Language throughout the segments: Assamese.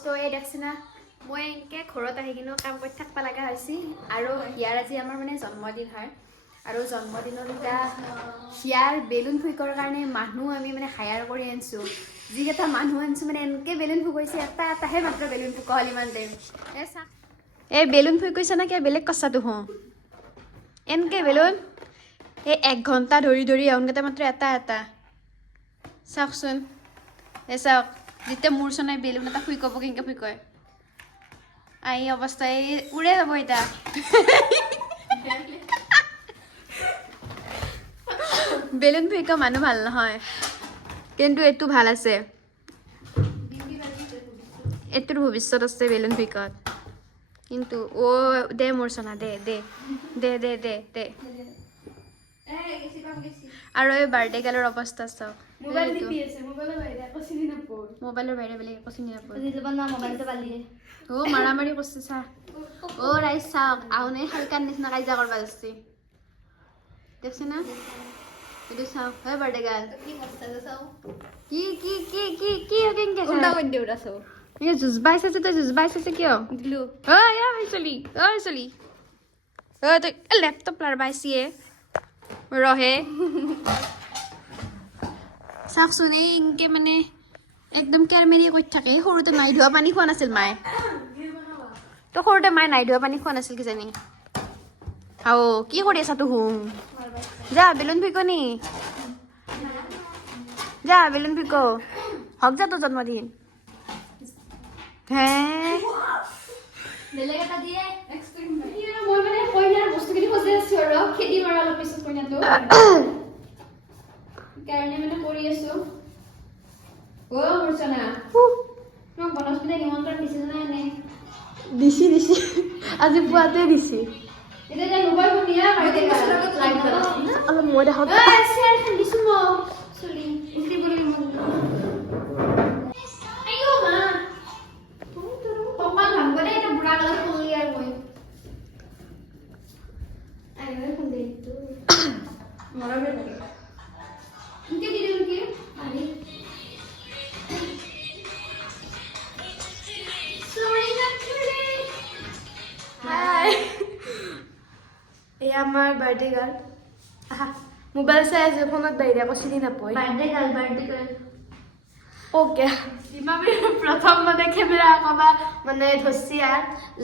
আগষ্ট এই দেখছি না মই এনেকে ঘৰত আহি কিনে কাম কৰি থাকবা লগা হৈছে আৰু হিয়াৰ আজি আমাৰ মানে জন্মদিন হয় আৰু জন্মদিনৰ এটা হিয়াৰ বেলুন ফুইকৰ কাৰণে মানুহ আমি মানে হায়াৰ কৰি আনছো যিকেইটা মানুহ আনছো মানে এনেকে বেলুন ফুকাইছে এটাহে মাত্ৰ বেলুন ফুকা হ'ল ইমান টাইম এই বেলুন ফুইকৈছে না কিয় বেলেগ কচাটো হওঁ এনেকে বেলুন এই 1 ঘণ্টা ধৰি ধৰি আনকেইটা মাত্ৰ এটা চাওকচোন এই চাওক যেতিয়া মোৰ চনাই বেলুন এটা ফুইকাব কেনেকৈ ফুইকয় এই অৱস্থা এই উৰে যাব এটা বেলুন ফুইকা মানুহ ভাল নহয় কিন্তু এইটো ভাল আছে এইটোৰ ভৱিষ্যত আছে বেলুন ফুইকাত কিন্তু ও দে মোৰ চনা দে দে দে দে দে দে আৰু এই বাৰ্থডে গালৰ অৱস্থা চাওক মোবাইলৰ বাহিৰে বেলেগ একো চিনি নাপায় ও মাৰামাৰি কৰিছে চা ও ৰাইজ চাওক আহুনে হালকাৰ নিচিনা কাজিয়া কৰিব যাচ্ছে দেখছে না এইটো চাওক হয় বাৰ্থডে গাল কি কি কি কি কি কেনেকে উল্টা কৰি দিওঁ ৰাছো এই জুজবাই চাইছে তই জুজবাই চাইছে কিয় দিলো ঐ চলি তই লেপটপ লাৰবাইছিয়ে ৰহে চাওকচোন এই ইনকে মানে একদম কেৰমেৰি কৰি থাকে সৰুতে নাই ধোৱা পানী খোৱা নাছিল মায়ে তো সৰুতে মায়ে নাই ধোৱা পানী খোৱা নাছিল কিজানি আও কি কৰি আছা তো হুম যা বেলুন ফিকো নি যা বেলুন ফিকো হক যা তো জন্মদিন হে বেলেগ এটা দিয়ে মই মানে কইনাৰ বস্তুখিনি সজাই আছো আৰু খেদি মাৰা অলপ পিছত কইনাটো কাৰণে মানে কৰি আছো ও মুৰচনা মোক বনস্পতি নিমন্ত্ৰণ দিছিল না এনে দিছি আজি পুৱাতে দিছি এটা যে মোবাইল ফোন দিয়া মাইতে লাইভ কৰা অলপ মই দেখাও শেয়াৰ দিছো মই চলি ইতি বলি মন আইও মা তুমি তো পপা নাম করে এটা বুড়া গলা ফুলি আর মই আইও ফোন দে তো মরাবে লাগে ইনকে দিলে কি আনি এই আমার বার্থডে গার্ল মোবাইল চাই আছে ফোনত বাহিৰে আকৌ চিনি নাপায় বাৰ্থডে গাৰ্ল ওকে ইমামি প্ৰথম মানে কেমেৰা আকবা মানে ধছিয়া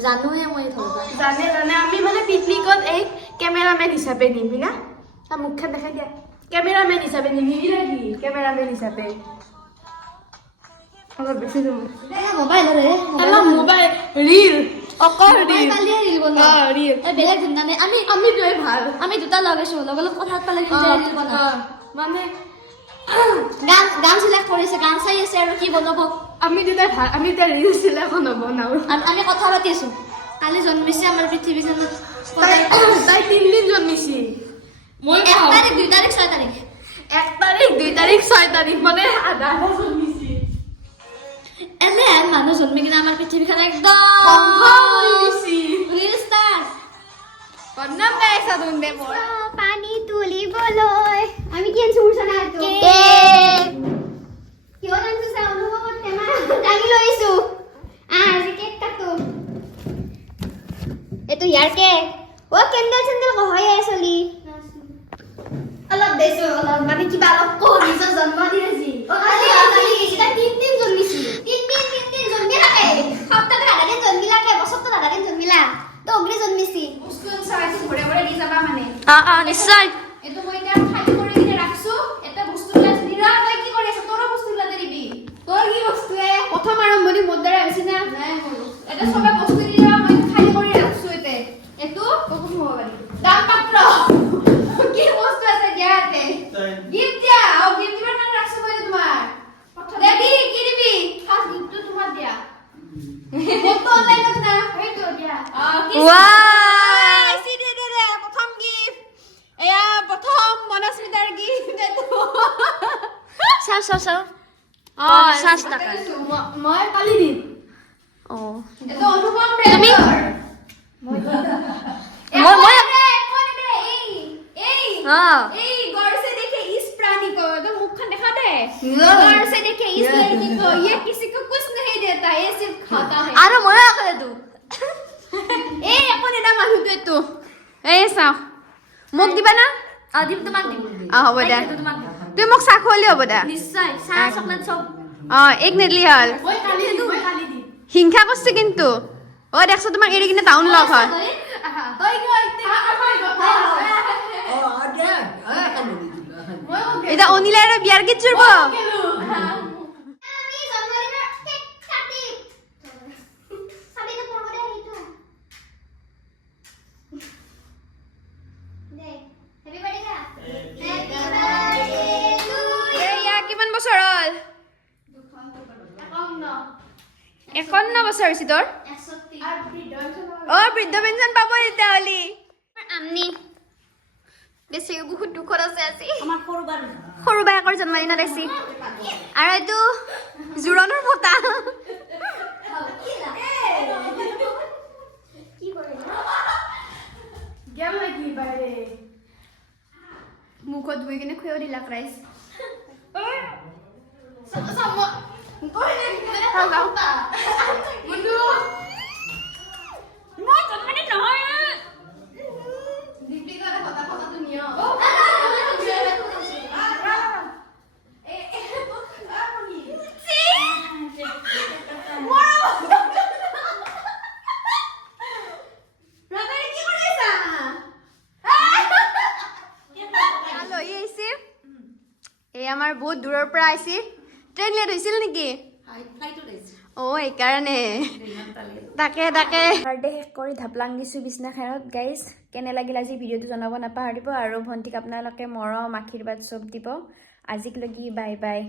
জানোয়ে মই ধৰবা জানে আমি মানে পিকনিকত এই কেমেৰামেন হিচাপে নিবি না তা মুখখন দেখাই দিয়া কেমেৰামেন হিচাপে নিবি লাগি কেমেৰামেন হিচাপে অলপ বেছি দম মোবাইল ৰীল অকল ৰীল ৰীল বনা ৰীল বেলেগ জানে আমি দুই ভাল আমি দুটা লগাইছো লগল কথা পালে ৰীল বনা মানে গান সিলেক্ট কৰিছে গান চাই আছে আৰু কি বনাব আমি দুটাই ভাল আমি দুটা ৰীল সিলেক্ট নবনাও আমি কথা পাতি আছো কালি জন্মিছে আমাৰ পৃথিৱীখনত তাই 3 দিন জন্মিছে মই 1 তাৰিখ 2 তাৰিখ 6 তাৰিখ 1 তাৰিখ 2 তাৰিখ 6 তাৰিখ মানে আধা জন্মিছে এলে মানুহ জন্মি কিনা আমাৰ পৃথিৱীখন একদম ৰিস্টাৰ বন্নাম গাইছা তুমি পানী তুলিবলৈ আমি কি আনছো মুছনা তো কি আনছো সা অনুভৱ তেমা দাগি লৈছো আজি কেক কাটো এটো ইয়াৰ কেক ও কেন্ডেল কহয় চলি অলপ দেছো অলপ মানে কিবা অলপ কহিছ জন্মদিন আজি ও কালি এটা 3 দিন জন্মিছি 3 দিন জন্মি থাকে সপ্তাহত আধা দিন জন্মিলা কে বছৰত আধা দিন জন্মিলা তো অগ্নি জন্মিছি স্কুল চাইছি ঘৰে দি যাবা মানে নিশ্চয় এটো মই এটা খালি কৰি কিনে ৰাখছো এটা বস্তু লাজ দিৰা তই কি কৰি আছ তোৰ বস্তু লাজ দিবি তোৰ কি বস্তু প্ৰথম আৰম্ভণি মোদ্দাৰা হৈছে না নাই এটা সবে বস্তু দিৰা মই খালি কৰি ৰাখছো এটো ককু হ'ব পাৰি দাম পাত্ৰ কি বস্তু আছে দিয়াতে গিফট দিয়া আৰু গিফট দিবৰ কাৰণে ৰাখছো মই তোমাৰ দেবি কি দিবি ফাৰ্স্ট গিফটটো তোমাৰ দিয়া ফটো অনলাইনত না হেইটো দিয়া ওয়াও সি দে প্ৰথম গিফট এয়া প্ৰথম মনস্মিতাৰ গিফট এটো চাও চাস টাকা মই কালি দিম এটো অনুভৱ তুমি মই এই गौर से देखे इस प्राणी को तो मुखन दिखा दे गौर से देखे इस लड़की को ये किसी को कुछ नहीं देता देता है सिर्फ खाता है আৰু ময়ো অকলে তো ए अपन एडा मानु दे तो এই চাও মোক দিবা না दिम তোমাক দিম হ'ব দে তোমাক তুমি মোক চাহ খুৱালি হ'ব দে নিশ্চয় চাহ চকলেট সব এক নেদলি হ'ল মই কালি দিম হিংসা করছে কিন্তু ও দেখছো তোমাক এৰি কিনে টাউন লগ হয় তই কি আইতে এটা অনিলা আৰু বিয়াৰ গীত জুৰব আমি জন্মদিনৰ কেক কাটিম সাবিকে পৰব দে এইটো দে হ্যাপি বাৰ্থডে কা হ্যাপি বাৰ্থডে টু এয়া কিমান বছৰ হ'ল 51 বছৰ হৈছে তোৰ বৃদ্ধ পেঞ্চন পাব তেতিয়াহ'লে আমনি বেছি বহুত দুখত আছে আজি সৰু বায়েকৰ জন্মদিনত আছে আৰু এইটো জোৰণৰ বঁটা কি কৰে গেম লাগি বাইৰে মুখত ধুই কিনে খুৱাই দিলাক ৰাইজ sama kau ini kau kau mundu মই জন্মদিন নহয় dipli kau ada kota-kota dunia আলহী আহিছে এই আমাৰ বহুত দূৰৰ পৰা আহিছে ট্ৰেইন লেট হৈছিল নেকি এইকাৰণে তাকে বাৰ্থডে শেষ কৰি ধাপলাং দিছোঁ বিছনাখনত গাইজ কেনে লাগিল আজি ভিডিঅ'টো জনাব নাপাহৰিব আৰু ভণ্টিক আপোনালোকে মৰম আশীৰ্বাদ চব দিব আজিক লগি বাই বাই